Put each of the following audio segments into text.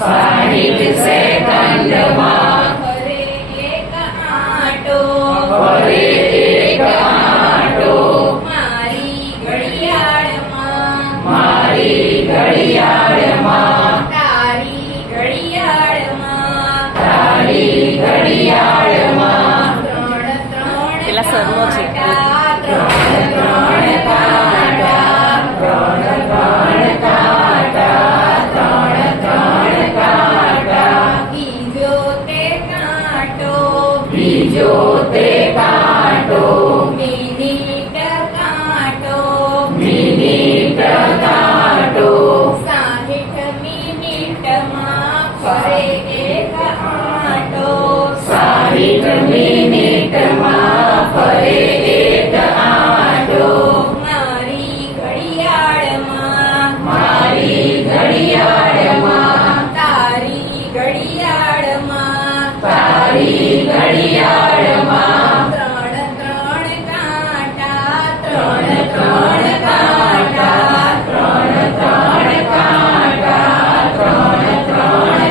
60 સેકન્ડમાં ફરે એક આંટો ફરે એક આંટો મારી ઘડિયાળમાં મારી ઘડિયાળમાં તારી ઘડિયાળમાં તારી ઘડિયાળમાં ત્રણ પેલા સરનો છે. કાંટા, ત્રણ કાંટા ત્રણ કાંટા બીજો તે કાંટો બીજો તે કાંટો મિનિટ કાંટો મિનિટ કાંટો 60 મિનિટમાં ફરે એક આંટો 60 મિનિટમાં ફરે એક આંટો મારી ઘડિયાળમાં મારી ઘડિયાળમાં તારી ઘડિયાળમાં તારી ઘડિયાળમાં ત્રણ કાંટા ત્રણ કાંટા ત્રણ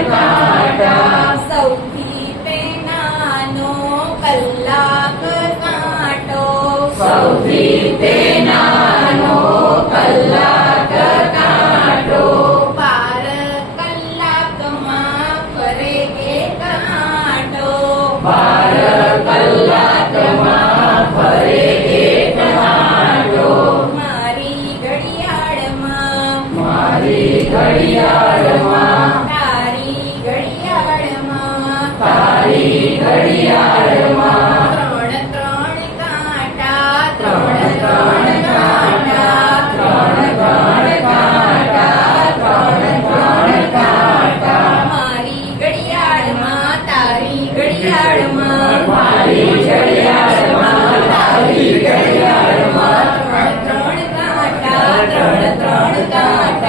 કાંટા સૌથી તે નાનો કલાક કાંટો સૌથી તે નાનો કલાક કાંટો 12 કલાકમાં ફરે એક આંટો 12 કલાકમાં ફરે એક આંટો મારી ઘડિયાળમાં મારી ઘડિયાળ